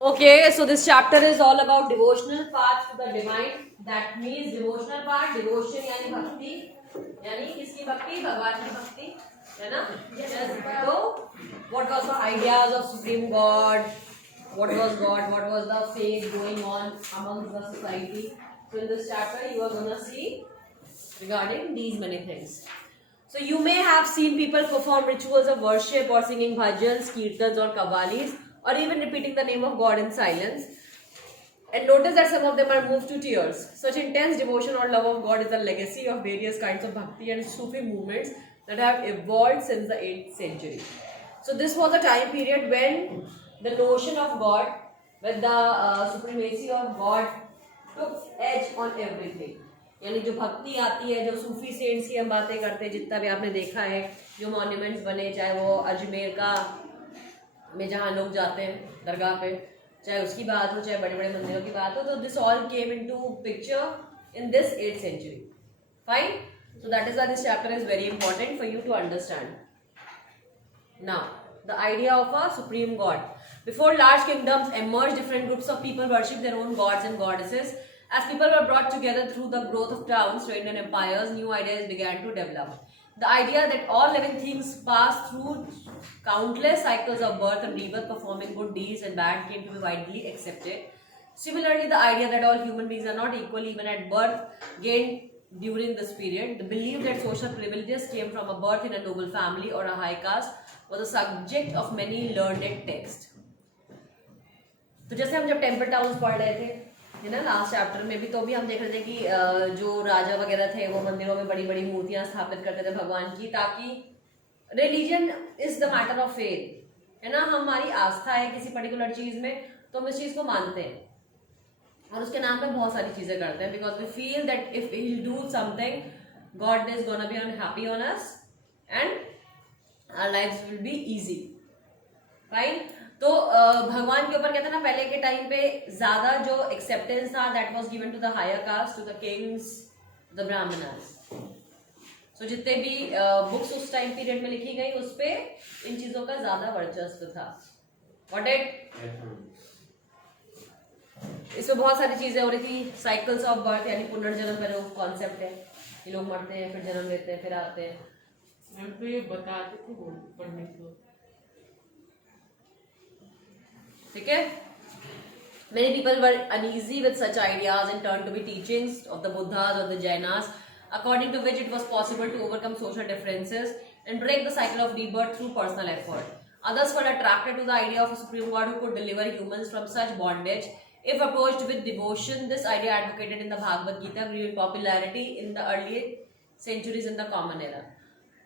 Okay, so this chapter is all about devotional path to the divine. That means devotional part, devotion यानी भक्ति, यानी किसकी भक्ति? भगवान की भक्ति, है ना? Yes. So, what was the ideas of Supreme God? What was God? What was the faith going on amongst the society? So in this chapter, you are gonna see regarding these many things. So you may have seen people perform rituals of worship or singing bhajans, kirtans or qawwalis, or even repeating the name of God in silence. And notice that some of them are moved to tears. Such intense devotion or love of God is a legacy of various kinds of bhakti and Sufi movements that have evolved since the 8th century. So this was a time period when the notion of God, when the supremacy of God took edge on everything. यानी जो भक्ति आती है, जो सूफी cents की हम बातें करते हैं, जितना भी आपने देखा है, जो मॉन्यूमेंट्स बने, चाहे वो अजमेर का में जहाँ लोग जाते हैं दरगाह पे, चाहे उसकी बात हो, चाहे बड़े बड़े मंदिरों की बात हो, तो this all came into picture in this 8th century. Fine. So that is why this chapter is very important for you to understand. Now, the idea of a supreme God. Before large kingdoms emerged, different groups of people worship their own gods and goddesses. As people were brought together through the growth of towns, trade and empires, new ideas began to develop. The idea that all living things pass through countless cycles of birth and rebirth, performing good deeds and bad, came to be widely accepted. Similarly, the idea that all human beings are not equal even at birth gained during this period. The belief that social privileges came from a birth in a noble family or a high caste was the subject of many learned texts. तो जैसे हम जब temple towns पढ़ रहे थे, है ना, last chapter में भी, तो भी हम देख रहे थे कि जो राजा वगैरह थे वो मंदिरों में बड़ी बड़ी मूर्तियां स्थापित करते थे भगवान की, ताकि religion is the matter of faith, है ना, हमारी आस्था है किसी पर्टिकुलर चीज में तो हम इस चीज को मानते हैं और उसके नाम पे बहुत सारी चीजें करते हैं, because we feel that if we do something God is gonna be happy on us and our lives will be easy. Right. तो भगवान के ऊपर कहते हैं ना, पहले के टाइम पे ज्यादा जो एक्सेप्टेंस था that was given to the higher caste, to the kings, the brahmanas. So जितने भी बुक्स उस टाइम पीरियड में लिखी गई उस पे इन चीजों का ज्यादा वर्चस्व था. व्हाट इट, इसमें बहुत सारी चीजें हो रही थी. साइकिल्स ऑफ बर्थ यानी पुनर्जन्म का जो कॉन्सेप्ट है, ये लोग मरते हैं फिर जन्म लेते हैं फिर आते हैं. बताते थे वो पढ़ने को, ठीक है. Many people were uneasy with such ideas and turned to be teachings of the Buddhas or the Jainas, according to which it was possible to overcome social differences and break the cycle of rebirth through personal effort. Others were attracted to the idea of a supreme God who could deliver humans from such bondage. If approached with devotion, this idea advocated in the Bhagavad Gita grew in popularity in the early centuries in the Common Era.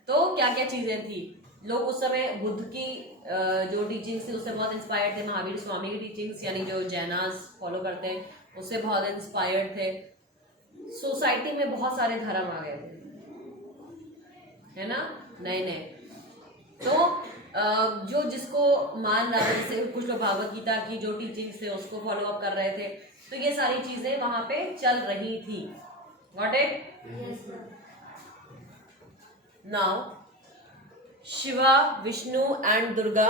तो क्या क्या चीजें थी, लोग उस समय बुद्ध की जो टीचिंग्स थी उससे बहुत इंस्पायर्ड थे. महावीर स्वामी की टीचिंग्स यानी जो जैनास फॉलो करते हैं उससे बहुत इंस्पायर्ड थे. सोसाइटी में बहुत सारे धर्म आ गए थे, है ना, नए नए. तो जो जिसको मान रहा है, जैसे कुछ लोग भागवत गीता की जो टीचिंग्स थे उसको फॉलो अप कर रहे थे, तो ये सारी चीजें वहां पे चल रही थी. Got it. Now Shiva, Vishnu and Durga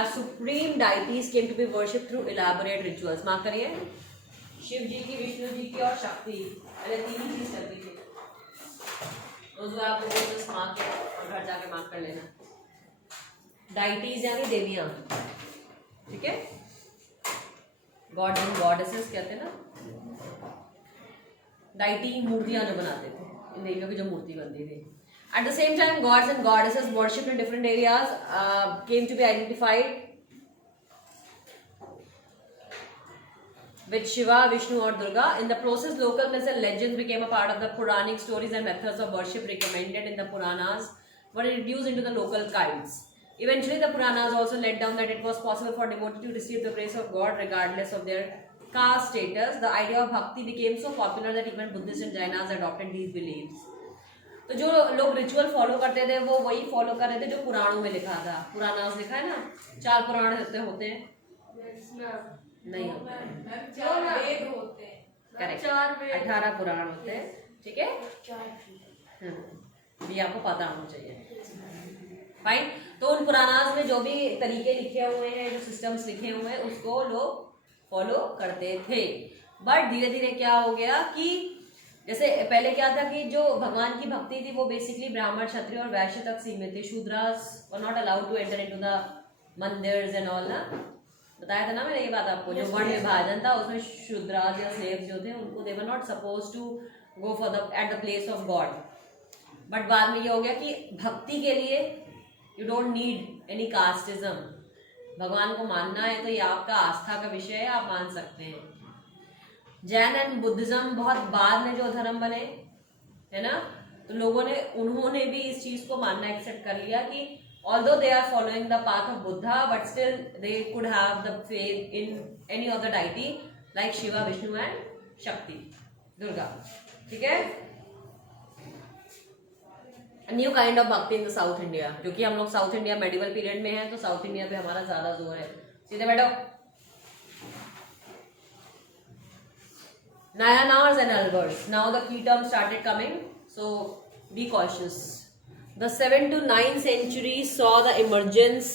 as supreme deities came to be worshipped through elaborate rituals. Mark करिए, शिव जी की, विष्णु जी की और शक्ति, पहले तीन ही चीज चलती थी. उसको आप जस्ट मार्क और घर जाके मार्क कर लेना. डाइटीज यानी देवियां, ठीक है, गॉड एंड गॉडेसेस कहते हैं ना. डाइटी मूर्तियां जो बनाते थे, इन देवियों की जो मूर्ति बनती थी. At the same time, gods and goddesses worshipped in different areas came to be identified with Shiva, Vishnu or Durga. In the process, local myths and legends became a part of the Puranic stories, and methods of worship recommended in the Puranas were introduced into the local cults. Eventually, the Puranas also laid down that it was possible for devotees to receive the grace of God regardless of their caste status. The idea of bhakti became so popular that even Buddhists and Jainas adopted these beliefs. तो जो लोग ritual follow करते थे वो वही follow कर रहे थे जो पुराणों में लिखा था. पुराणास लिखा है ना, 4 पुराण होते हैं, नहीं होते हैं, करेक्ट, 18 पुराण होते हैं, ठीक है. ये आपको पता होना चाहिए. फाइन। तो उन पुरानास में जो भी तरीके लिखे हुए हैं, जो सिस्टम्स लिखे हुए हैं, उसको लोग फॉलो करते थे। बट धीरे धीरे क्या हो गया कि जैसे पहले क्या था कि जो भगवान की भक्ति थी वो बेसिकली ब्राह्मण, क्षत्रिय और वैश्य तक सीमित थी। Shudras were not allowed to enter into the mandirs and all ना, बताया था ना मैंने ये बात आपको। जो वर्ण विभाजन था उसमें शूद्रास या स्लेव्स जो थे उनको they were not suppose to go for the at the place of God. But बाद में ये हो गया कि भक्ति के लिए you don't need any casteism. भगवान को मानना है तो ये आपका आस्था का विषय है, आप मान सकते हैं। जैन एंड बुद्धिज्म बहुत बाद में जो धर्म बने, है ना, तो लोगों ने उन्होंने भी इस चीज को मानना एक्सेप्ट कर लिया कि although they are following the path of Buddha, but still they could have the faith in any of the deity like Shiva, Vishnu and Shakti, Durga. ठीक है? A new kind of bhakti in the South India, क्योंकि हम लोग south India medieval period में हैं तो south India पे हमारा ज्यादा जोर है। सीधे बैठो। Nayanars and Alvars. Now the key terms started coming, so be cautious. The 7th to 9th century saw the emergence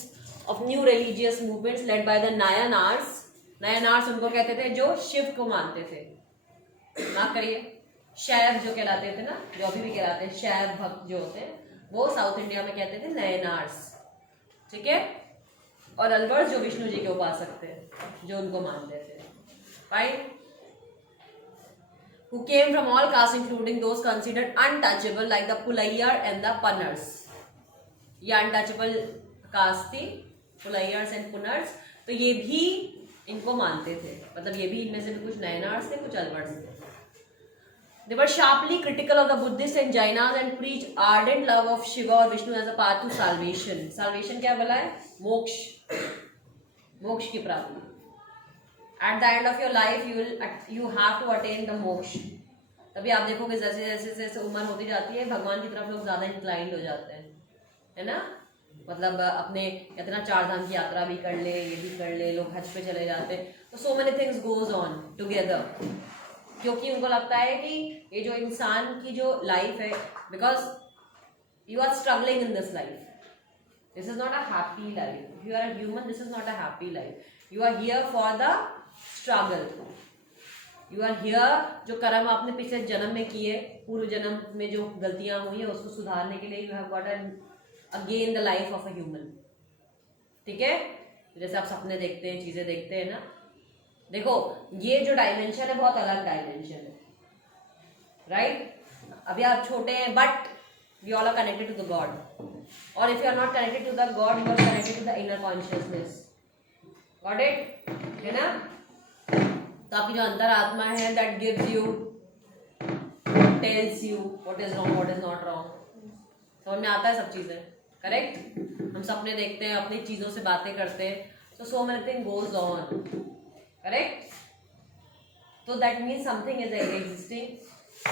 of new religious movements led by the Nayanars. Nayanars उनको कहते थे जो शिव को मानते थे। माफ करिए, शैव जो कहलाते थे ना, जो अभी भी कहलाते हैं शैव भक्त जो होते हैं, वो साउथ इंडिया में कहते थे नयनार्स। ठीक है? और अल्वर्स जो विष्णु जी के उपासक थे, जो उनको मानते थे। Fine. Who came from all castes including those considered untouchable like the Pulaiyar and the Punners. ये untouchable caste थी, Pulaiyars and Punners, तो ये भी इनको मानते थे। मतलब ये भी इनमें से भी कुछ नयनार्स थे, कुछ अलवर्स थे। They were sharply critical of the Buddhists and Jainas and preached ardent love of Shiva और Vishnu as a path to salvation. Salvation क्या बोला है? मोक्ष, मोक्ष की प्राप्ति। At the end of your life you have to attain the मोक्ष। तभी आप देखोगे जैसे जैसे जैसे उम्र होती जाती है भगवान की तरफ लोग ज्यादा इंक्लाइंड हो जाते हैं, है ना। मतलब अपने इतना 4 धाम की यात्रा भी कर ले, ये भी कर ले, लोग हज पे चले जाते हैं, तो so many things goes on together, क्योंकि उनको लगता है कि ये जो इंसान की जो लाइफ है, because you are struggling in this life, this is not a happy life, you are a human, this is not a happy life, you are here for the struggle, you are here, जो कर्म आपने पिछले जन्म में किए, पूर्व जन्म में जो गलतियां हुई है उसको सुधारने के लिए you have got again the life of a human. ठीक है? जैसे आप सपने देखते हैं, चीजें देखते हैं ना, देखो ये जो डायमेंशन है बहुत अलग डायमेंशन है, राइट? अभी आप छोटे हैं but we all are connected to the God, और if you are not connected to the God you are connected to the inner consciousness. Got it? है ना? तो आपकी जो अंतरात्मा है that gives you, tells you what is wrong, what is not wrong. समझ में आता है सब चीजें? करेक्ट? हम सपने देखते हैं, अपनी चीजों से बातें करते हैं, so many things goes on, correct? So that means something is existing.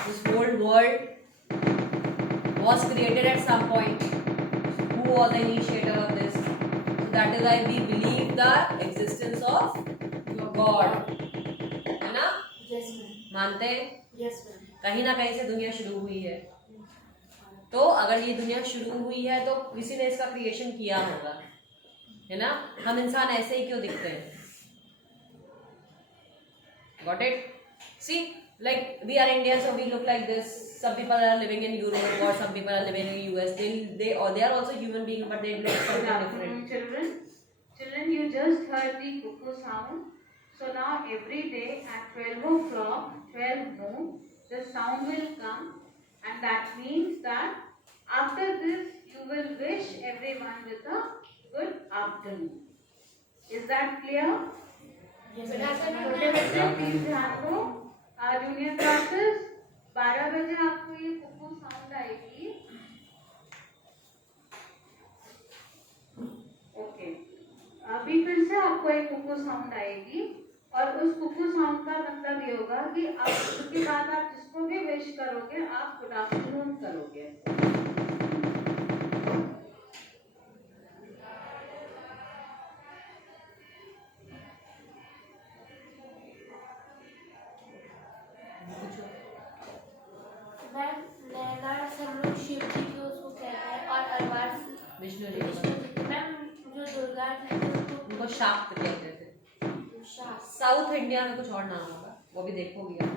This whole world was created at some point. Who was the initiator of this? So that is why we believe the existence of God. है ना? Yes, ma'am. मानते हैं? Yes, ma'am. कहीं ना कहीं से दुनिया शुरू हुई है, तो अगर ये दुनिया शुरू हुई है तो किसी ने इसका क्रिएशन किया होगा, है ना। हम इंसान ऐसे ही क्यों दिखते हैं? Got it? See, like we are Indians, so we look like this. Some people are living in Europe or some people are living in US. They are also human beings, but they look something different. Children, you just heard the cuckoo sound. So now every day at 12 o'clock, 12 noon, the sound will come, and that means that after this you will wish everyone with a good afternoon. Is that clear? Yes, छोटे बच्चे please ध्यान दो। Junior classes 12 बजे आपको ये Kuku sound आएगी। Okay, अभी फिर से आपको एक कुकू साउंड आएगी, और उस कुकू साउंड का मतलब ये होगा कि आप उसके बाद आप जिसको भी विश करोगे आप गुड आफ्टरनून करोगे। मैम, नैनार्स हम लोग शिव जी को उसको कहते हैं, और अलवार्स विष्णु मैम जो दुर्गा है उनको शाक्त कहते थे। वो शास्त्र साउथ इंडिया में कुछ और नाम होगा, वो भी देखोगी आप।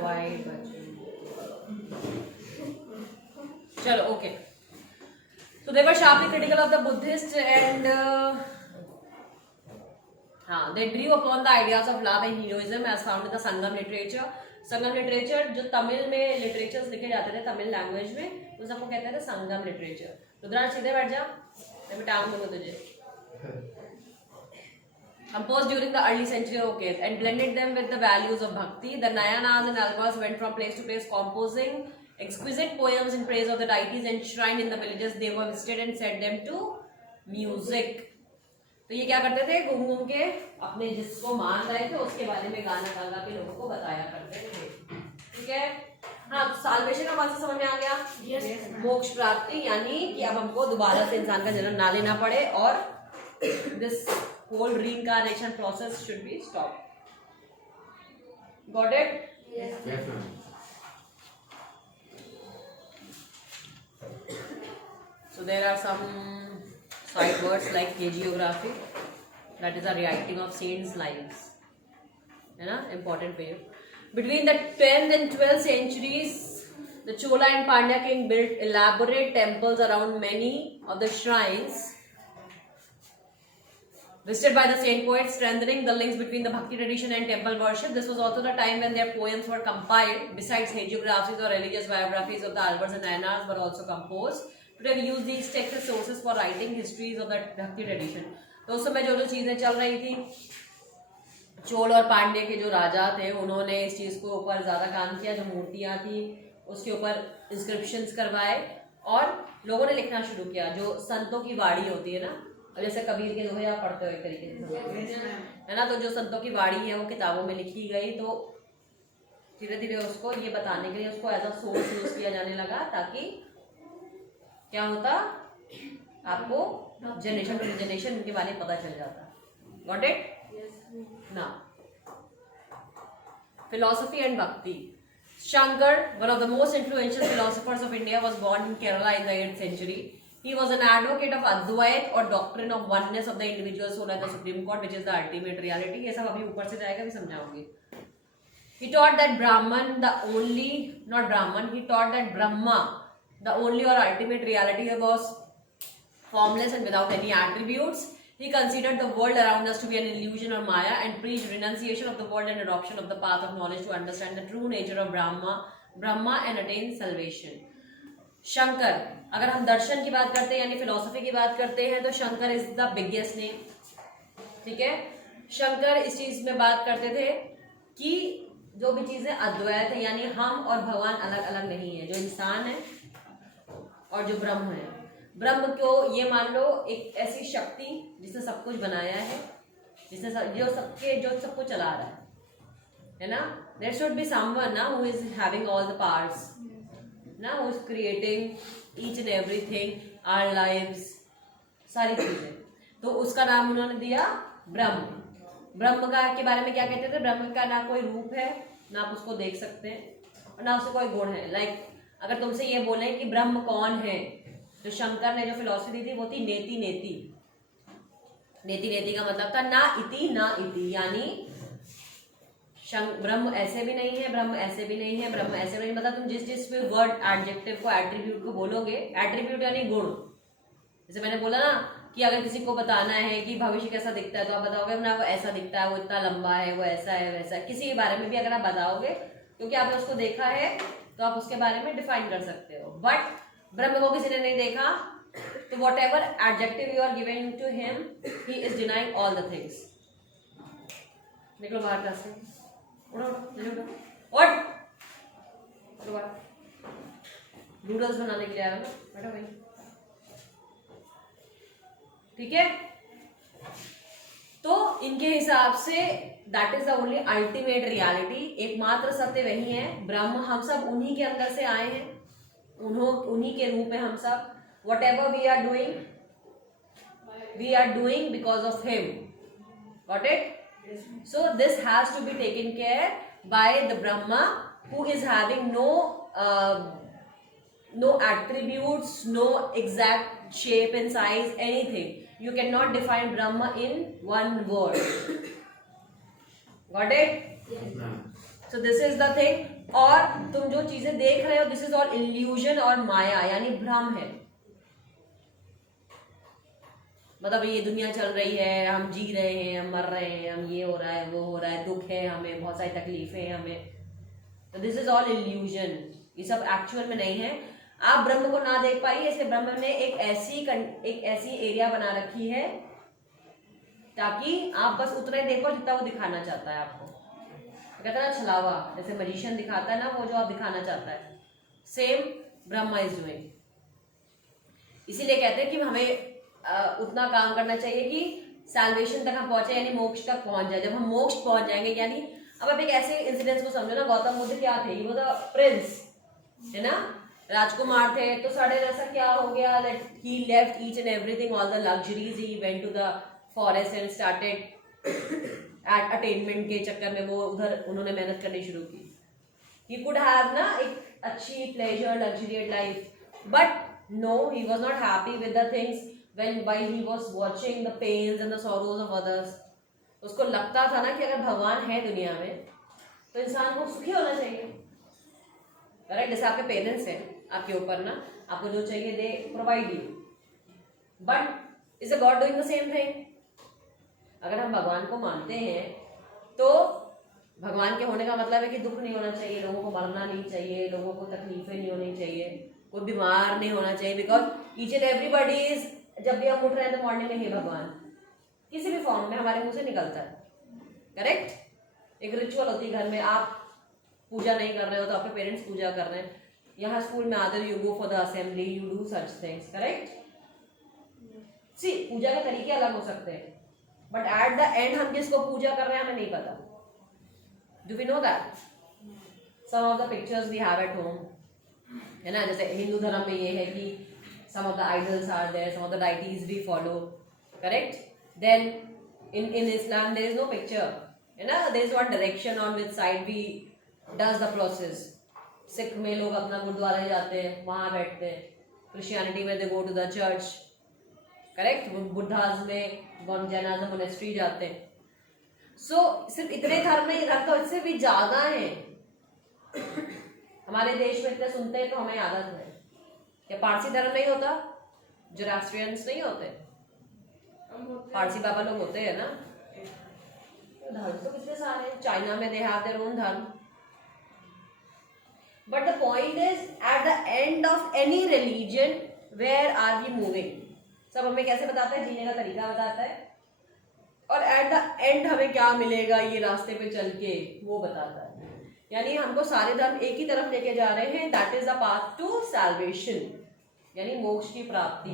Quiet बच्चे। चलो okay, so they were sharply critical of the Buddhist and they drew upon the ideas of love and heroism as found in the Sangam literature. Sangam literature जो तमिल में लिटरेचर्स लिखे जाते थे तमिल लैंग्वेज में, उस सबको कहते थे संगम लिटरेचर। रुद्रांश सीधे बैठ जा, मैं टांग दूंगा तुझे। Composed during the early century and blended them with the values of bhakti, the Nayanas and Alvas went from place to place composing exquisite poems in praise of the deities enshrined in the villages they were visited and set them to music. तो ये क्या करते थे, घूम घूम के अपने जिसको मान रहे थे उसके बारे में गाना गा गा के लोगों को बताया करते थे। ठीक है, हाँ, साल्वेशन का कॉन्सेप्ट समझ में आ गया। मोक्ष प्राप्ति, यानी कि अब हमको दोबारा से इंसान का जन्म ना लेना पड़े और this whole reincarnation process should be stopped. Got it? Yes. Yes, ma'am. So there are some side words like hagiography, that is a writing of saints' lives. है ना, important for you. Between the 10th and 12th centuries, the Chola and Pandya king built elaborate temples around many of the shrines visited by the saint poets, strengthening the links between the bhakti tradition and temple worship. This was also the time when their poems were compiled. Besides hagiographies or religious biographies of the Alvars and Nayanars were also composed. Today we use these texts as sources for writing histories of the bhakti tradition. तो उस समय जो जो चीजें चल रही थी, चोल और पांड्य के जो राजा थे उन्होंने इस चीज को ऊपर ज्यादा काम किया। जो मूर्तियां थी उसके ऊपर इंस्क्रिप्शंस करवाए और लोगों ने लिखना शुरू किया। जो संतों की वाणी होती है ना, जैसे कबीर के दोहे आप पढ़ते हो एक तरीके से, है ना, तो जो संतों की वाणी है वो किताबों में लिखी गई। तो धीरे धीरे उसको ये बताने के लिए उसको एज अ सोर्स यूज किया जाने लगा, ताकि क्या होता, आपको जनरेशन टू जनरेशन उनके बारे में पता चल जाता। Got it? ना, philosophy and bhakti. Shankar, one of the most influential philosophers of India, was born in Kerala in the 8th century. He was an advocate of Advait or doctrine of oneness of the individual soul and the Supreme God, which is the ultimate reality. ये सब अभी ऊपर से जाएगा, भी समझाऊंगी। He taught that Brahman, he taught that Brahma, the only or ultimate reality, was formless and without any attributes. He considered the world around us to be an illusion or Maya and preached renunciation of the world and adoption of the path of knowledge to understand the true nature of Brahma and attain salvation. Shankar, अगर हम दर्शन की बात करते हैं यानी philosophy की बात करते हैं तो Shankar is the biggest name. ठीक है, शंकर इस चीज में बात करते थे कि जो भी चीजें अद्वैत है, यानी हम और भगवान अलग अलग नहीं है। जो इंसान है और जो ब्रह्म है, ब्रह्म को ये मान लो एक ऐसी शक्ति जिसने सब कुछ बनाया है, जिसने जो सबको चला रहा है ना। देयर शुड बी समवन ना who is having all the powers, ना, who is creating each and everything, our lives, सारी चीजें। तो उसका नाम उन्होंने दिया ब्रह्म। ब्रह्म का के बारे में क्या कहते थे? ब्रह्म का ना कोई रूप है, ना आप उसको देख सकते हैं और ना उससे कोई गुण है। लाइक अगर तुमसे ये बोले कि ब्रह्म कौन है, तो शंकर ने जो फिलॉसफी दी थी वो थी नेति नेति। नेति नेति का मतलब था ना इति ना इति, यानी ब्रह्म ऐसे भी नहीं है, ब्रह्म ऐसे भी नहीं है, ब्रह्म ऐसे नहीं। मतलब तुम जिस भी वर्ड एडजेक्टिव को एट्रीब्यूट को बोलोगे, एट्रीब्यूट यानी गुण। जैसे मैंने बोला ना कि अगर किसी को बताना है कि भविष्य कैसा दिखता है तो आप बताओगे ना वो ऐसा दिखता है, वो इतना लंबा है, वो ऐसा है, वैसा है। किसी के बारे में भी अगर आप बताओगे क्योंकि आपने उसको देखा है तो आप उसके बारे में डिफाइन कर सकते हो। बट ब्रह्म को किसी ने नहीं देखा, तो whatever adjective you are giving to him, he is denying all the things. निकलो बाहर क्लास से, नूडल्स बनाने के लिए आया ना, बैठो भाई। ठीक है, तो इनके हिसाब say that is the only ultimate reality. एकमात्र सत्य वही है, ब्रह्म। हम सब उन्हीं के अंदर से आए हैं, उन्हीं के रूप में हम सब। Whatever we are doing, we are doing because of him. Got it? So this has to be taken care by the Brahma, who is having no attributes, no exact shape and size, anything. You cannot define Brahma in one word. Got it? So this is the thing. और तुम जो चीजें देख रहे हो, this is all illusion और माया, यानी भ्रम है. मतलब ये दुनिया चल रही है, हम जी रहे हैं, हम मर रहे हैं, हम ये हो रहा है, वो हो रहा है, दुख है हमें, बहुत सारी तकलीफें हैं हमें. तो दिस इज ऑल इल्यूजन. ये सब एक्चुअल में नहीं है. आप ब्रह्म को ना देख पाइए, इसलिए ब्रह्म ने एक ऐसी एरिया बना रखी है ताकि आप बस उतना ही देखो जितना वो दिखाना चाहता है आपको. कहता है ना छलावा, जैसे मजिशियन दिखाता है ना वो जो आप दिखाना चाहता है, सेम ब्रह्मा इज डूइंग. इसीलिए कहते हैं कि हमें उतना काम करना चाहिए कि सैल्वेशन तक हम पहुंचे, यानी मोक्ष तक पहुंच जाए. जब हम मोक्ष पहुंच जाएंगे, यानी अब आप एक ऐसे इंसिडेंट्स को समझो ना. गौतम बुद्ध क्या थे? वो द प्रिंस है ना, राजकुमार थे. तो सडन ऐसा क्या हो गया that he left each and everything, all the luxuries, he went to the forest and started attainment के चक्कर में वो उधर उन्होंने मेहनत करनी शुरू की. ही कुड हैव ना एक अच्छी pleasure luxuriant life, but no, he was not happy with the things when while he was watching the pains and the sorrows of others. उसको लगता था ना कि अगर भगवान है दुनिया में तो इंसान को सुखी होना चाहिए. करेक्ट? जैसे आपके पेरेंट्स हैं आपके ऊपर ना, आपको जो चाहिए they provide you, but is a God doing the same thing? अगर हम भगवान को मानते हैं तो भगवान के होने का मतलब है कि दुख नहीं होना चाहिए, लोगों को मरना नहीं चाहिए, लोगों को तकलीफें नहीं होनी चाहिए, कोई बीमार नहीं होना चाहिए. Because each and everybody is, जब भी हम उठ रहे हैं तो मॉर्निंग में हे भगवान किसी भी फॉर्म में हमारे मुंह से निकलता है. करेक्ट? एक रिचुअल होती है घर में. आप पूजा नहीं कर रहे हो तो आपके पेरेंट्स पूजा कर रहे हैं. यहाँ स्कूल में आते हो, you go for the assembly, you do such things. Correct? See, पूजा के तरीके अलग हो सकते हैं, बट एट द एंड हम किसको पूजा कर रहे हैं हमें नहीं पता. Do we know that? Some of the pictures we have at home, है ना. जैसे हिंदू धर्म में ये है कि some of the idols are there, some of the deities we follow. Correct? Then in Islam there is no picture, you know, there is one direction on which side we does the process. Sikh में लोग अपना गुरुद्वारा जाते हैं, वहाँ बैठते हैं. Christianity में they go to the church. Correct? Buddha's में जैनाज मोनेस्ट्री जाते हैं. So सिर्फ इतने धर्म नहीं रखता, इससे भी ज्यादा है. हमारे देश में इतने सुनते हैं तो हमें आदत है. क्या पारसी धर्म नहीं होता? जोरास्ट्रियंस नहीं होते? पारसी बाबा लोग होते हैं ना. धर्म तो कितने सारे. चाइना में they have their own dharma. But the point is, at the end of any religion where are we moving? सब हमें कैसे बताता है? जीने का तरीका बताता है. और एट द एंड हमें क्या मिलेगा ये रास्ते पे चल के, वो बताता है. यानी हमको सारे धर्म एक ही तरफ लेके जा रहे हैं. That is the path to salvation, यानी मोक्ष की प्राप्ति.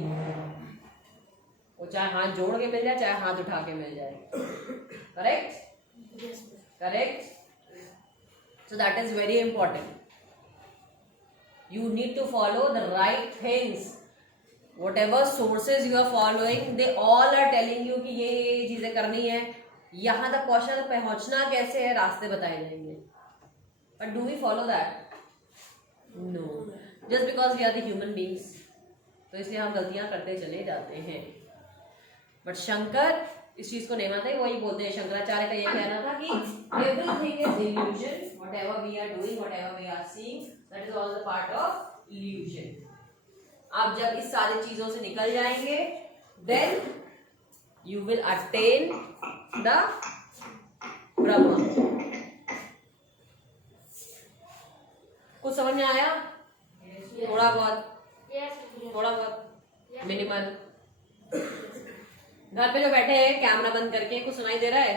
वो चाहे हाथ जोड़ के मिल जाए, चाहे हाथ उठा के मिल जाए. Correct? Correct? So that is very important. You need to follow the right things. whatever sources you are following, they all are telling you कि ये चीजें करनी है, यहाँ तक पहुँचना कैसे है, रास्ते बताए जाएंगे. But do we follow that? No. Just because we are the human beings. तो इसलिए हम गलतियाँ करते चले जाते हैं. But शंकर इस चीज को नहीं मानते. वही बोलते हैं, शंकराचार्य का ये कहना था कि everything is illusion. Whatever we are doing, whatever we are seeing, that is all the part of illusion. आप जब इस सारी चीजों से निकल जाएंगे, then you will attain the Brahma. कुछ समझ में आया? थोड़ा बहुत, थोड़ा बहुत, मिनिमल. घर पे जो बैठे हैं कैमरा बंद करके, कुछ सुनाई दे रहा है?